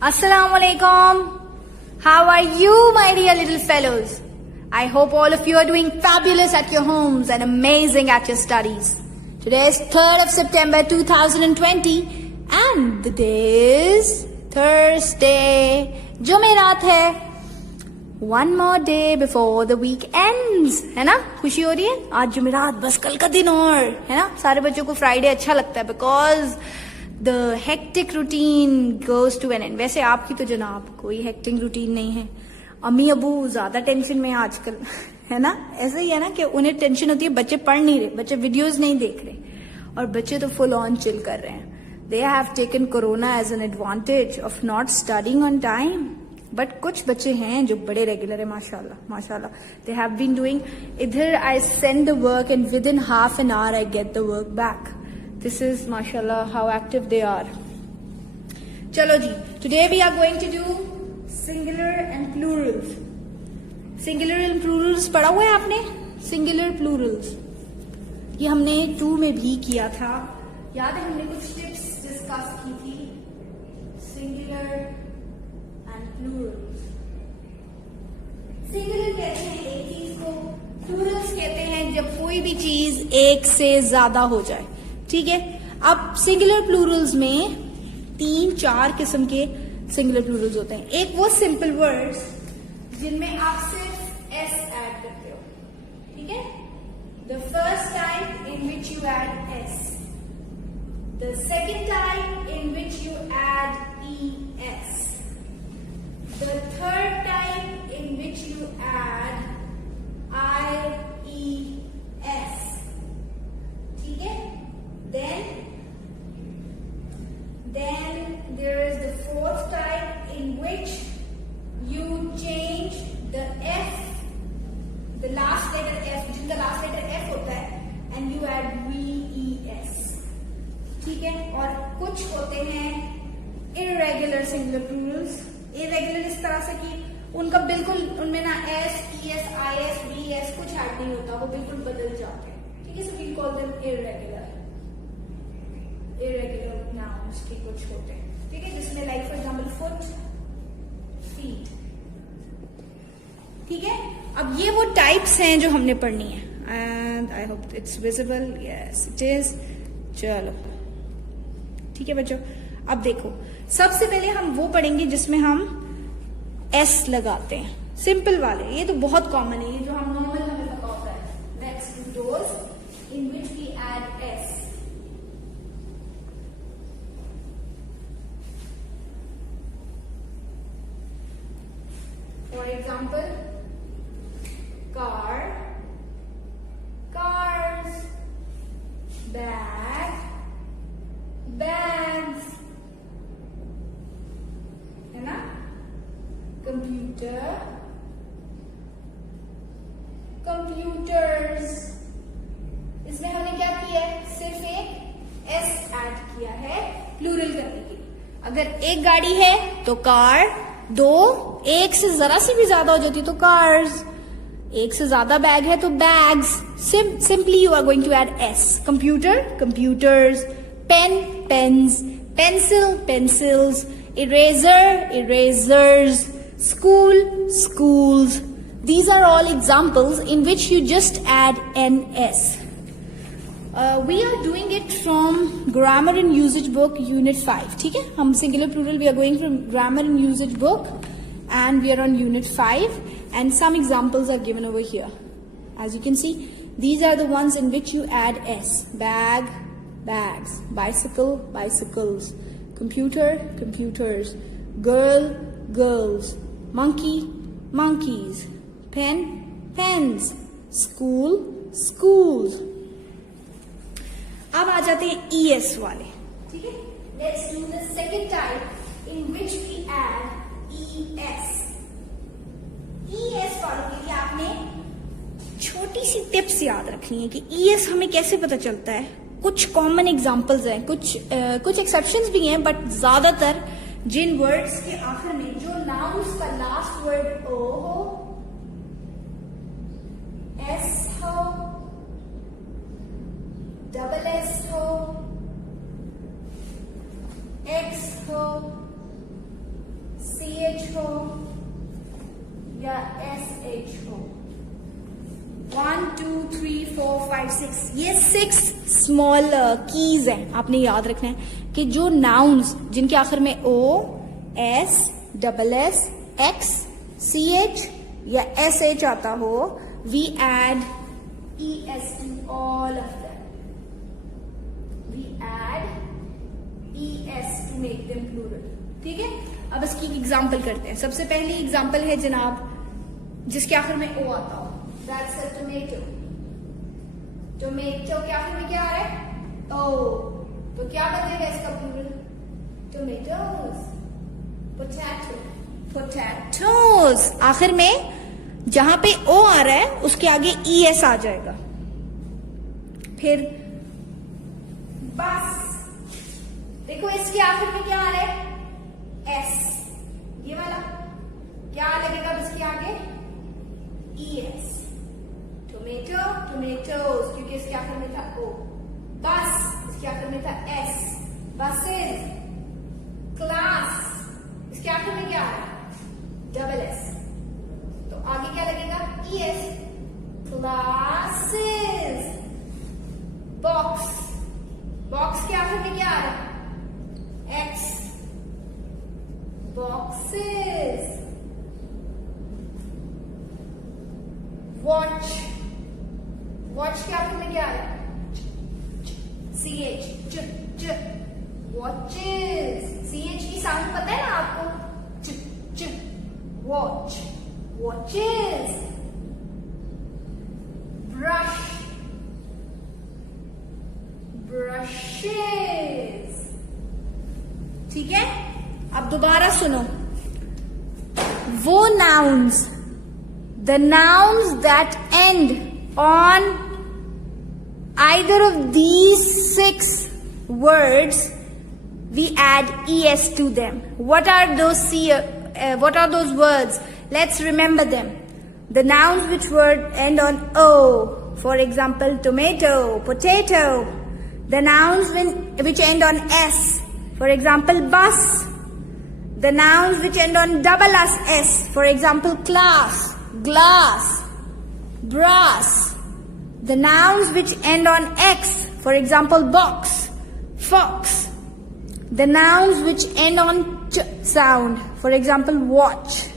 Assalamualaikum. How are you, my dear little fellows? I hope all of you are doing fabulous at your homes and amazing at your studies. Today is 3rd of September 2020 and the day is Thursday. जुमेरात है. One more day before the week ends. है ना? खुशी हो रही है? आज जुमेरात, बस कल का दिन और. है ना? सारे बच्चों को फ्राइडे अच्छा लगता है because the hectic routine goes to an end. वैसे आपकी तो जनाब कोई hectic routine नहीं है. अम्मी अबू ज्यादा टेंशन में आजकल. है ना? ऐसा ही है ना कि उन्हें टेंशन होती है बच्चे पढ़ नहीं रहे, बच्चे वीडियोस नहीं देख रहे और बच्चे तो फुल ऑन चिल कर रहे हैं. They have taken corona as an advantage of not studying on time. But कुछ बच्चे हैं जो बड़े रेगुलर है माशाल्लाह माशाल्लाह. They have been doing, इधर I send the work and within half an hour I get the work back. This is mashallah how active they are. चलो जी, today we are going to do singular and plurals. Singular and plurals पढ़ा हुआ है आपने? Singular plurals ये हमने 2 में भी किया था. याद है हमने कुछ टिप्स डिस्कस की थी. Singular and plurals. Singular कहते हैं एक चीज को, plurals कहते हैं जब कोई भी चीज एक से ज्यादा हो जाए. ठीक है. अब सिंगुलर प्लूरल्स में 3-4 किस्म के सिंगुलर प्लूरल्स होते हैं. एक वो सिंपल वर्ड्स जिनमें आप सिर्फ एस ऐड करते हो. ठीक है. The first time in which you add S, the second time in which you add E S, the third time in which you add I E S. ठीक है. Then there is the fourth type in which you change the F, the last letter F, जिनका last letter F होता है, and you add VES. ठीक है. और कुछ होते हैं irregular singular plurals. Irregular इस तरह से कि उनका बिल्कुल उनमें ना S, ES, IS, VS कुछ ऐड नहीं होता, वो बिल्कुल बदल जाते हैं. ठीक है. So we call them irregular. irregular nouns के कुछ होते हैं. ठीक है. जिसमें like for example foot, feet. ठीक है. अब ये वो टाइप्स हैं जो हमने पढ़नी है. And I hope it's visible. Yes it is. चलो ठीक है बच्चों. अब देखो, सबसे पहले हम वो पढ़ेंगे जिसमें हम एस लगाते हैं. सिंपल वाले, ये तो बहुत कॉमन है, ये जो हम नॉर्मल हमें पता होता है. Next is those in which we add S. For example, car, cars, bag, bags. है ना? Computer, computers. इसमें हमने क्या किया है? सिर्फ एक एस ऐड किया है प्लूरल करने के लिए. अगर एक गाड़ी है तो कार, 2, एक से जरा सी भी ज्यादा हो जाती तो कार्स, एक से ज्यादा बैग है तो bags. Simply you are going to add S. Computer, computers, pen, pens, pencil, pencils, eraser, erasers, school, schools. These are all examples in which you just add an S. We are doing it from Grammar and Usage Book Unit 5. ठीक है. हम singular plural we are going from Grammar and Usage Book and we are on Unit 5 and some examples are given over here. As you can see, these are the ones in which you add S. Bag, bags, bicycle, bicycles, computer, computers, girl, girls, monkey, monkeys, pen, pens, school, schools. अब आ जाते हैं ES वाले. ठीक है. Let's do the second type in which we add ES. ES वालों के लिए आपने छोटी सी टिप्स याद रखनी है कि ES हमें कैसे पता चलता है. कुछ कॉमन एग्जांपल्स हैं, कुछ एक्सेप्शंस भी हैं, बट ज्यादातर जिन वर्ड्स के आखिर में जो नाउन्स का लास्ट वर्ड O हो, S हो, डबल S हो, X हो, हो या SH हो. 1 2 3 4 5 6 ये 6 स्मॉल कीज हैं. आपने याद रखना है कि जो नाउन्स जिनके आखिर में O, S, SS, X, CH या SH आता हो, we add ES to all of them. We add ES to make them plural. ठीक है. अब इसकी एग्जाम्पल करते हैं. सबसे पहली एग्जाम्पल है जनाब जिसके आखिर में O आता हो. That's a tomato. टोमेटो के आखिर में क्या आ रहा है? O. तो क्या बनेगा इसका प्लूरल? Tomatoes. Potato. Potatoes. आखिर में जहां पे O आ रहा है उसके आगे ES आ जाएगा. फिर बस देखो इसके आखिर में क्या आ रहा है? S. ये वाला क्या लगेगा इसके आगे? ES. टोमेटो, टोमेटोज, क्योंकि इसके आखिर में था O. बस इसके आखिर में था S. बसेस. क्लास इसके आखिर में क्या आ रहा है? Double S. तो आगे क्या लगेगा? ES. क्लासेस. बॉक्स. बॉक्स के आखिर में क्या आ रहा है? X. बॉक्सेस. वॉच. वॉच के आखिर में क्या आ रहा है? CH. च च. वॉचेस. CH की साउंड पता है ना आपको? च च. वॉच. वॉचेस. ब्रश. ब्रशेस. ठीक है. अब दोबारा सुनो. वो nouns, the nouns that end on either of these 6 words, we add ES to them. What are those words? Let's remember them. The nouns which end on O, for example, tomato, potato. The nouns which end on S, for example, bus. The nouns which end on double S, for example, class, glass, brass. The nouns which end on X, for example, box, fox. The nouns which end on ch sound, for example, watch.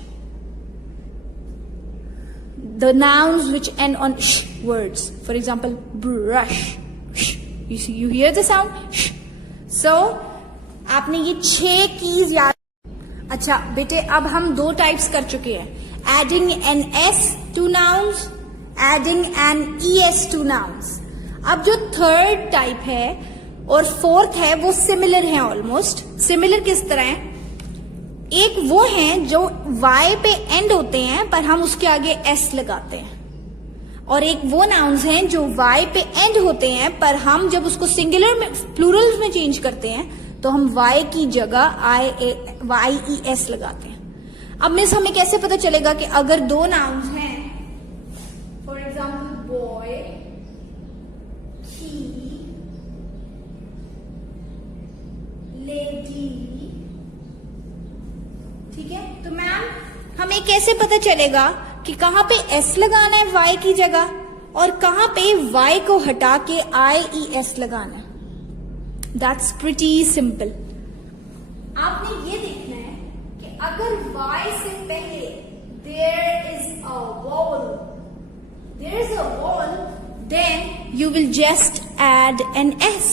The nouns which end on sh words, for example, brush. Sh. You hear the sound? Sh. So, आपने ये 6 keys याद. अच्छा बेटे, अब हम 2 types कर चुके हैं. Adding N S two nouns, adding N ES two nouns. अब जो 3rd टाइप है और 4th है वो सिमिलर है. ऑलमोस्ट सिमिलर किस तरह है? एक वो है जो Y पे एंड होते हैं पर हम उसके आगे S लगाते हैं, और एक वो नाउन्स हैं जो Y पे एंड होते हैं पर हम जब उसको सिंगुलर में प्लूरल में चेंज करते हैं तो हम Y की जगह YES लगाते हैं. अब मिस हमें कैसे पता चलेगा कि अगर 2 नाउन्स हैं, फॉर एग्जाम्पल बॉय, की, लेडी. ठीक है. तो मैम हमें कैसे पता चलेगा कि कहां पे S लगाना है Y की जगह और कहां पे Y को हटा के IES लगाना है? That's pretty simple. आपने ये देखना है कि अगर Y से पहले there is a vowel, then you will just add an S.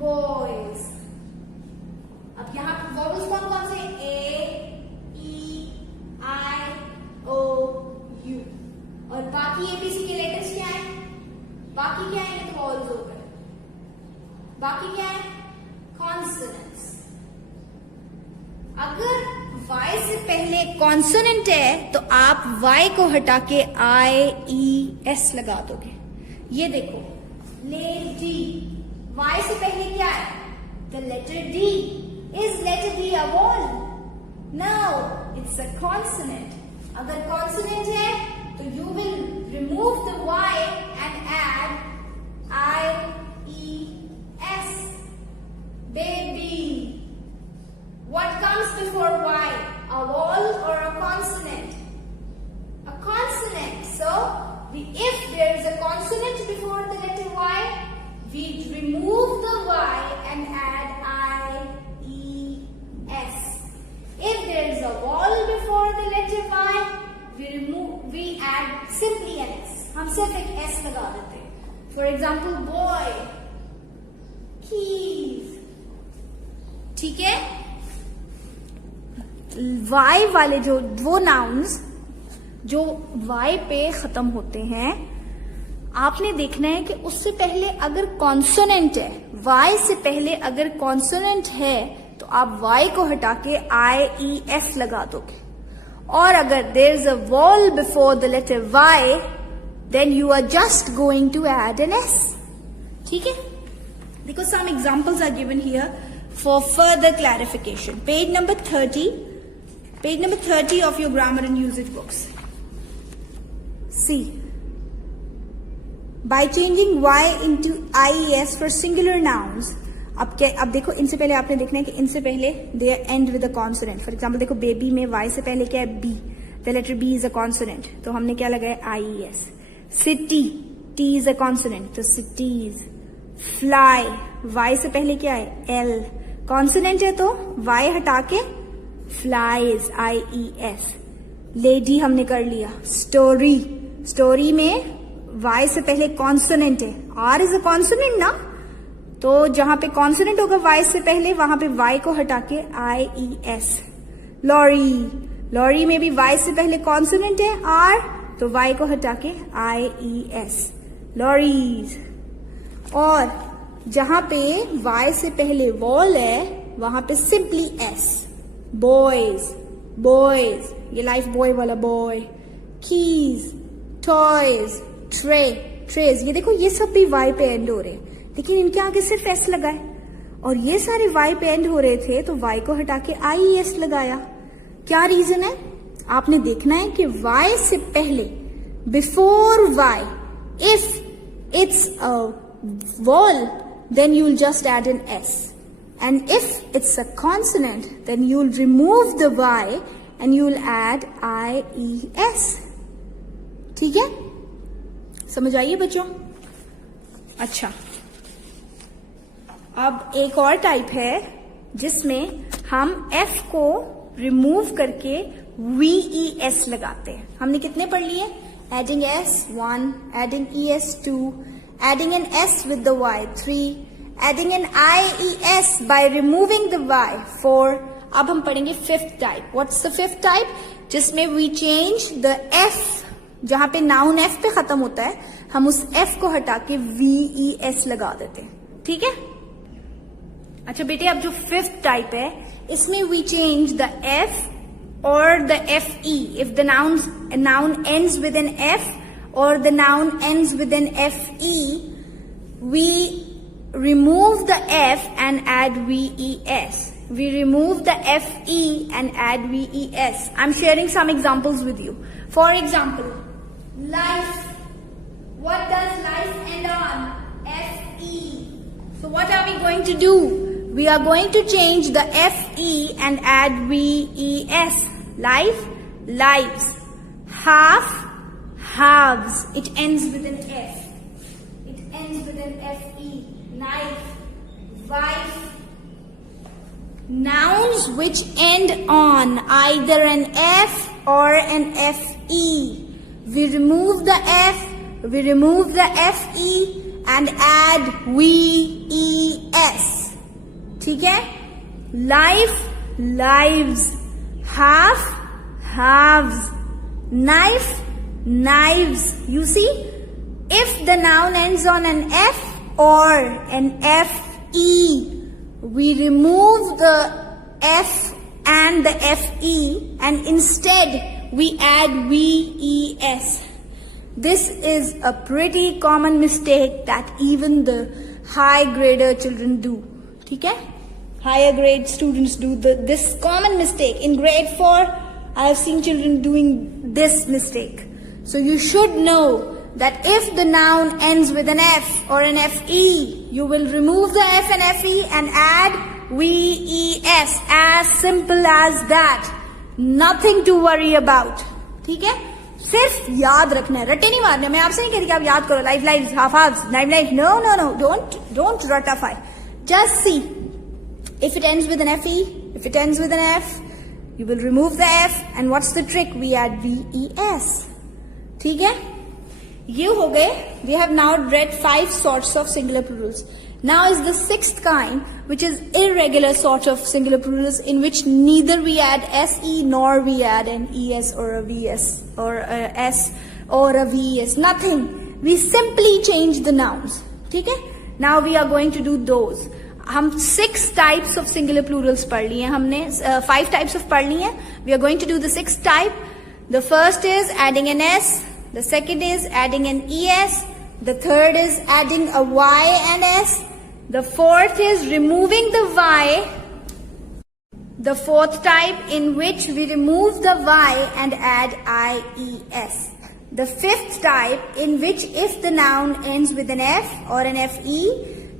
Boys. अब यहाँ vowels कौन कौन से? A, E, I, O, U. और बाकी ABC के लेटर्स क्या है? बाकी क्या है? vowels हो गए. बाकी क्या है? कॉन्सोनेंट्स. अगर Y से पहले कॉन्सोनेंट है तो आप Y को हटा के IES लगा दोगे. ये देखो, लेडी. Y से पहले क्या है? The letter D. Is letter D a vowel? No, it's a consonant. अगर consonant है तो you will remove the Y and add IES. Baby. What kind comes before Y? A vowel or a consonant? A consonant. So, if there is a consonant before the letter Y, we remove the Y and add I-E-S. If there is a vowel before the letter Y, we add simply an S. हम सिर्फ एक S लगा देते हैं. For example, boy, keys. ठीक है? Y वाले जो वो nouns जो Y पे खत्म होते हैं, आपने देखना है कि उससे पहले अगर कॉन्सोनेंट है, Y से पहले अगर कॉन्सोनेंट है तो आप Y को हटा के IES लगा दोगे. और अगर there is a vowel before the letter Y, then you are just going to add an S. ठीक है? Because some examples are given here for further clarification. Page number 30 of your grammar and usage books. See, by changing Y into IES for singular nouns, अब देखो, इनसे पहले आपने देखना है कि इनसे पहले they end with a consonant. For example, देखो बेबी में Y से पहले क्या है? B. The letter B is a consonant. तो हमने क्या लगाया? IES. City, T is a consonant. तो cities. Fly, Y से पहले क्या है? L. Consonant है तो Y हटा के flies, IES. Lady हमने कर लिया. Story, story में Y से पहले consonant है. R is a consonant ना, तो जहां पे कॉन्सोनेंट होगा Y से पहले वहां पे Y को हटा के IES. लॉरी, लॉरी में भी Y से पहले कॉन्सोनेंट है R, तो Y को हटा के IES. लॉरीज. और जहां पे Y से पहले वॉल है वहां पे सिंपली S. बॉयज, बॉयज, ये लाइफ बॉय वाला boy. Keys, toys, tray, trays. ये देखो ये सब भी Y पे एंड हो रहे हैं, लेकिन इनके आगे सिर्फ S लगा है. और ये सारे Y पे एंड हो रहे थे तो Y को हटा के IES लगाया. क्या रीजन है? आपने देखना है कि Y से पहले before Y, if it's a vowel then you will just add an S, and if it's a consonant then you will remove the Y and you will add IES. ठीक है? समझ आइए बच्चों? अच्छा, अब एक और टाइप है जिसमें हम F को रिमूव करके VES लगाते हैं. हमने कितने पढ़ लिए? Adding S 1, adding ES 2, adding N S with the Y 3, adding N IES by removing the Y 4. अब हम पढ़ेंगे fifth type. What's the fifth type? जिसमें वी चेंज द F, जहां पे नाउन F पे खत्म होता है, हम उस F को हटा के VES लगा देते हैं. ठीक है? अच्छा बेटे, अब जो फिफ्थ टाइप है इसमें वी चेंज द F और the FE. If the noun ends with an F और the noun ends with an FE, we remove the F and add VES. We remove the FE and add VES. I'm sharing some examples with you. For example, life. What does life end on? FE. So what are we going to do? We are going to change the FE and add VES. Life, lives. Half, halves. It ends with an F. It ends with an FE. Knife, wife. Nouns which end on either an F or an FE. We remove the F, we remove the FE and add VES. ठीक है? Life, lives. Half, halves. Knife, knives. You see? If the noun ends on an F or an FE, we remove the F and the FE and instead we add VES. This is a pretty common mistake that even the high grader children do. ठीक है? Higher grade students do this common mistake. In grade 4, I have seen children doing this mistake. So you should know that if the noun ends with an F or an FE, you will remove the F and FE and add VES, as simple as that, nothing to worry about. ठीक है, सिर्फ याद रखना है, रट्टे नहीं मारने. मैं आपसे नहीं कह रही कि आप याद करो life life half half knife knife. No, don't रटाफाई. Just see. If it ends with an FE, if it ends with an F, you will remove the F, and what's the trick? We add VES. ठीक है, ये हो गए. We have now read 5 sorts of singular plurals. Now is the 6th kind, which is irregular sort of singular plurals, in which neither we add SE nor we add an ES or a VS or a S or a VES. Nothing. We simply change the nouns. ठीक है. Now we are going to do those. हम 6 types of singular plurals पढ़ लिए. हमने 5 types of पढ़ लिए. We are going to do the 6th type. The first is adding an S. The second is adding an ES. The third is adding a Y and S. The fourth is removing the Y. The fourth type in which we remove the Y and add IES. The fifth type in which if the noun ends with an F or an FE,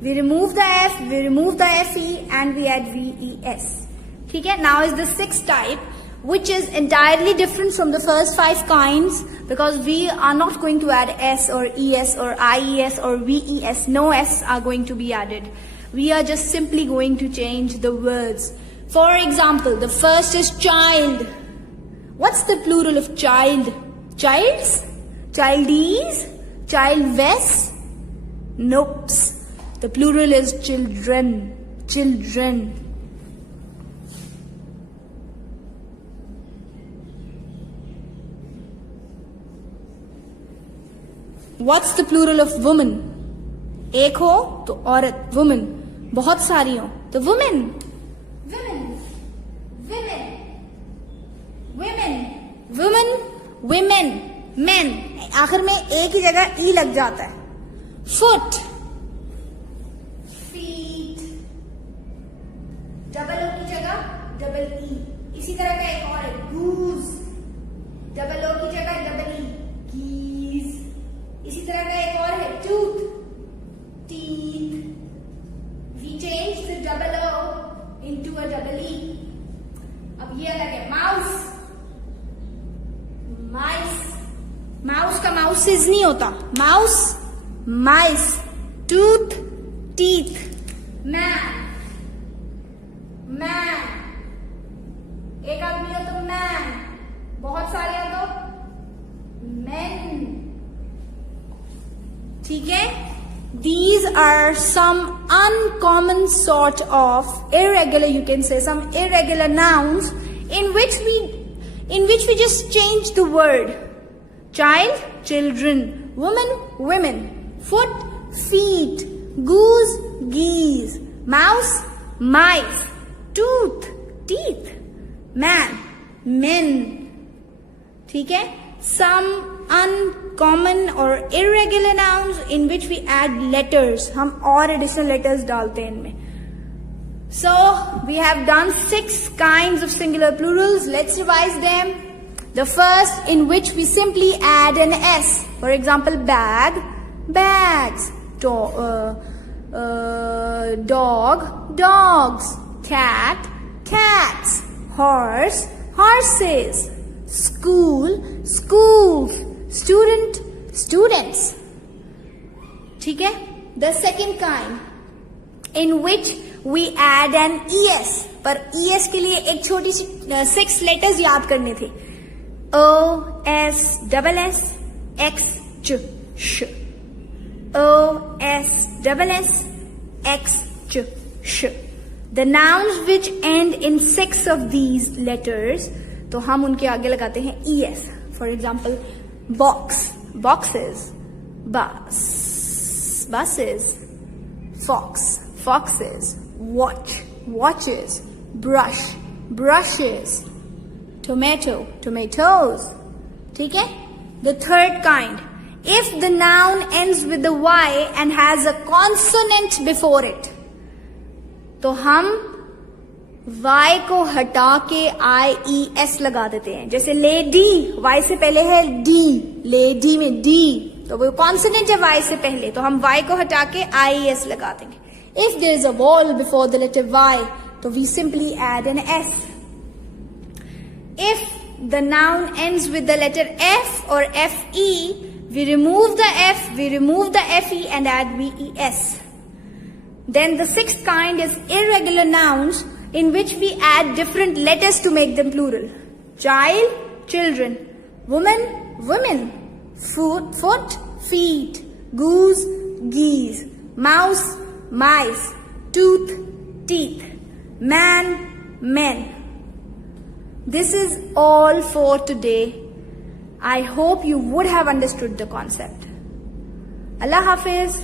we remove the F, we remove the FE and we add VES. ठीक है? Now is the 6th type, which is entirely different from the first 5 kinds, because we are not going to add S or ES or IES or VES. No S are going to be added. We are just simply going to change the words. For example, the first is child. What's the plural of child? Childs? Childies? Childless? Nope. The plural is children. Children. What's the plural of woman? एक हो तो औरत, woman. बहुत सारी हो तो women. Women. Women. Women. Women. Women. Men. आखिर में एक ही जगह ई लग जाता है. Foot. Feet. डबल ओ की जगह डबल ई. इसी तरह का एक और है goose. डबल ओ की जगह डबल ई. geese. इसी तरह का एक और है tooth. teeth. We change the double O into a double E. अब ये अलग है mouse. mice. mouse का mouses नहीं होता. mouse. mice. tooth. teeth. man. man. एक आदमी हो तो man. बहुत सारे हो तो men. ठीक है. These are some uncommon sort of irregular, you can say, some irregular nouns in which we just change the word. Child, children. Woman, women. Foot, feet. Goose, geese. Mouse, mice. Tooth, teeth. Man, men. ठीक है. Some uncommon or irregular nouns in which we add letters. हम और additional letters डालते हैं इनमें. So we have done 6 kinds of singular plurals. Let's revise them. The first, in which we simply add an S. For example, bag, bags. Dog, dogs. Cat, cats. Horse, horses. School, schools. Student, students. ठीक है. The second kind, in which we add an ES. पर ES के लिए एक छोटी सी 6 letters याद करने थे. O, S, double S, X, Ch, Sh. O, S, double S, X, Ch, Sh. The nouns which end in 6 of these letters, तो हम उनके आगे लगाते हैं ES. For example, box, boxes. Bus, buses. Fox, foxes. Watch, watches. Brush, brushes. Tomato, tomatoes. ठीक है? The third kind, if the noun ends with the Y and has a consonant before it, तो हम Y को हटा के IES लगा देते हैं. जैसे लेडी, Y से पहले है D, लेडी में D, तो वो कॉन्सोनेंट है Y से पहले, तो हम Y को हटा के IES लगा देंगे. If there is a vowel before the letter Y, So we simply add an S. If the noun ends with the letter F or FE, we remove the F, we remove the FE and add VES. Then the sixth kind is irregular nouns in which we add different letters to make them plural. Child, children. Woman, women. Foot, feet. Goose, geese. Mouse, mice. Tooth, teeth. Man, men. This is all for today. I hope you would have understood the concept. Allah Hafiz.